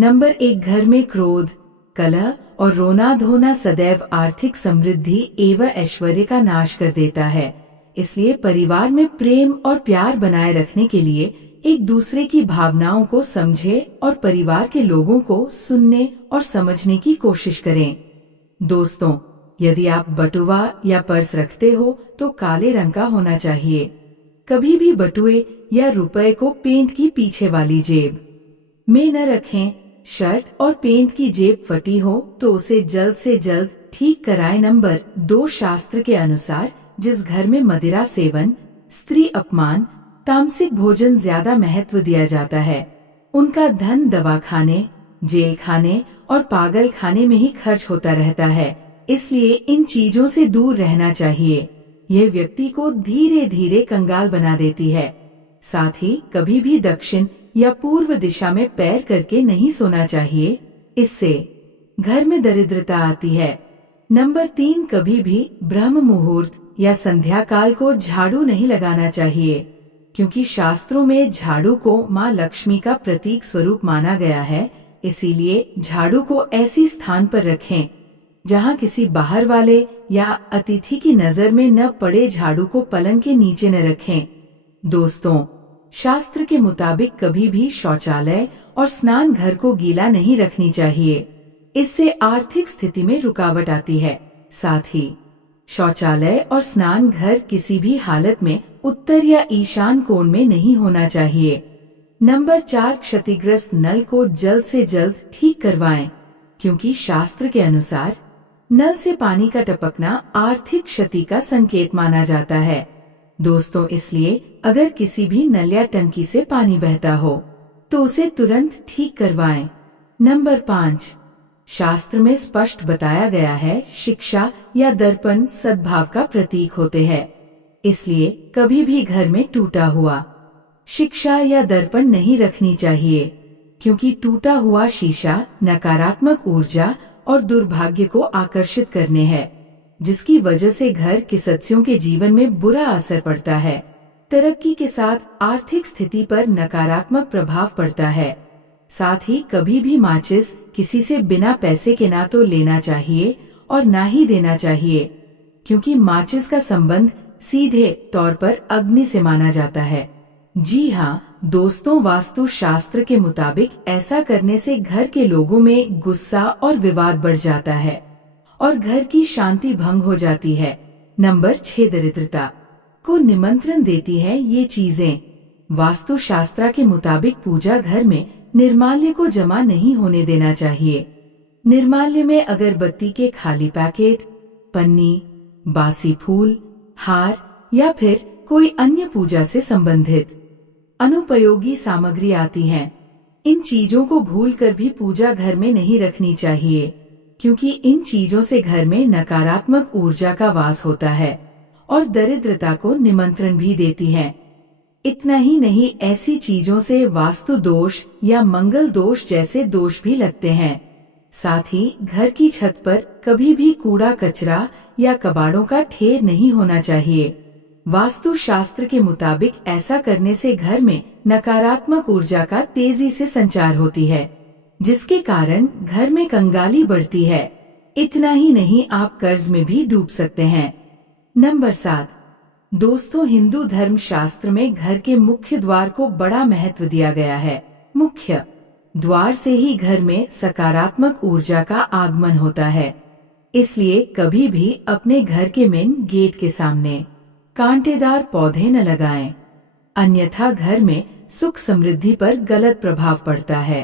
Number 1, घर में क्रोध, कलह और रोना धोना सदैव आर्थिक समृद्धि एवं ऐश्वर्य का नाश कर देता है। इसलिए परिवार में प्रेम और प्यार बनाए रखने के लिए एक दूसरे की भावनाओं को समझे और परिवार के लोगों को सुनने और समझने की कोशिश करें। दोस्तों, यदि आप बटुआ या पर्स रखते हो तो काले रंग का होना चाहिए। कभी भी बटुए या रुपए को पेंट की पीछे वाली जेब में न रखें। शर्ट और पेंट की जेब फटी हो तो उसे जल्द से जल्द ठीक कराएं। नंबर 2, शास्त्र के अनुसार जिस घर में मदिरा सेवन, स्त्री अपमान, तामसिक भोजन ज्यादा महत्व दिया जाता है, उनका धन दवाखाने, जेल खाने और पागल खाने में ही खर्च होता रहता है। इसलिए इन चीजों से दूर रहना चाहिए। यह व्यक्ति को धीरे धीरे कंगाल बना देती है। साथ ही कभी भी दक्षिण या पूर्व दिशा में पैर करके नहीं सोना चाहिए, इससे घर में दरिद्रता आती है। नंबर 3, कभी भी ब्रह्म मुहूर्त या संध्या काल को झाड़ू नहीं लगाना चाहिए, क्योंकि शास्त्रों में झाड़ू को माँ लक्ष्मी का प्रतीक स्वरूप माना गया है। इसीलिए झाड़ू को ऐसी स्थान पर रखें जहाँ किसी बाहर वाले या अतिथि की नजर में न पड़े। झाड़ू को पलंग के नीचे न रखें। दोस्तों, शास्त्र के मुताबिक कभी भी शौचालय और स्नान घर को गीला नहीं रखनी चाहिए। इससे आर्थिक स्थिति में रुकावट आती है। साथ ही शौचालय और स्नान घर किसी भी हालत में उत्तर या ईशान कोण में नहीं होना चाहिए। नंबर 4, क्षतिग्रस्त नल को जल्द से जल्द ठीक करवाएं, क्योंकि शास्त्र के अनुसार नल से पानी का टपकना आर्थिक क्षति का संकेत माना जाता है। दोस्तों, इसलिए अगर किसी भी नल या टंकी से पानी बहता हो तो उसे तुरंत ठीक करवाएं। नंबर 5, शास्त्र में स्पष्ट बताया गया है, शिक्षा या दर्पण सद्भाव का प्रतीक होते हैं। इसलिए कभी भी घर में टूटा हुआ शिक्षा या दर्पण नहीं रखनी चाहिए, क्योंकि टूटा हुआ शीशा नकारात्मक ऊर्जा और दुर्भाग्य को आकर्षित करने हैं, जिसकी वजह से घर के सदस्यों के जीवन में बुरा असर पड़ता है। तरक्की के साथ आर्थिक स्थिति पर नकारात्मक प्रभाव पड़ता है। साथ ही कभी भी माचिस किसी से बिना पैसे के ना तो लेना चाहिए और ना ही देना चाहिए, क्योंकि माचिस का संबंध सीधे तौर पर अग्नि से माना जाता है। जी हाँ दोस्तों, वास्तु शास्त्र के मुताबिक ऐसा करने से घर के लोगों में गुस्सा और विवाद बढ़ जाता है और घर की शांति भंग हो जाती है। नंबर 6, दरिद्रता को निमंत्रण देती है ये चीजें। वास्तु शास्त्र के मुताबिक पूजा घर में निर्माल्य को जमा नहीं होने देना चाहिए। निर्माल्य में अगरबत्ती के खाली पैकेट, पन्नी, बासी फूल, हार या फिर कोई अन्य पूजा से संबंधित अनुपयोगी सामग्री आती हैं। इन चीजों को भूलकर भी पूजा घर में नहीं रखनी चाहिए, क्योंकि इन चीजों से घर में नकारात्मक ऊर्जा का वास होता है और दरिद्रता को निमंत्रण भी देती हैं। इतना ही नहीं, ऐसी चीजों से वास्तु दोष या मंगल दोष जैसे दोष भी लगते हैं। साथ ही घर की छत पर कभी भी कूड़ा कचरा या कबाड़ों का ढेर नहीं होना चाहिए। वास्तु शास्त्र के मुताबिक ऐसा करने से घर में नकारात्मक ऊर्जा का तेजी से संचार होती है, जिसके कारण घर में कंगाली बढ़ती है। इतना ही नहीं, आप कर्ज में भी डूब सकते हैं। नंबर 7, दोस्तों, हिंदू धर्म शास्त्र में घर के मुख्य द्वार को बड़ा महत्व दिया गया है। मुख्य द्वार से ही घर में सकारात्मक ऊर्जा का आगमन होता है। इसलिए कभी भी अपने घर के मेन गेट के सामने कांटेदार पौधे न लगाएं, अन्यथा घर में सुख समृद्धि पर गलत प्रभाव पड़ता है।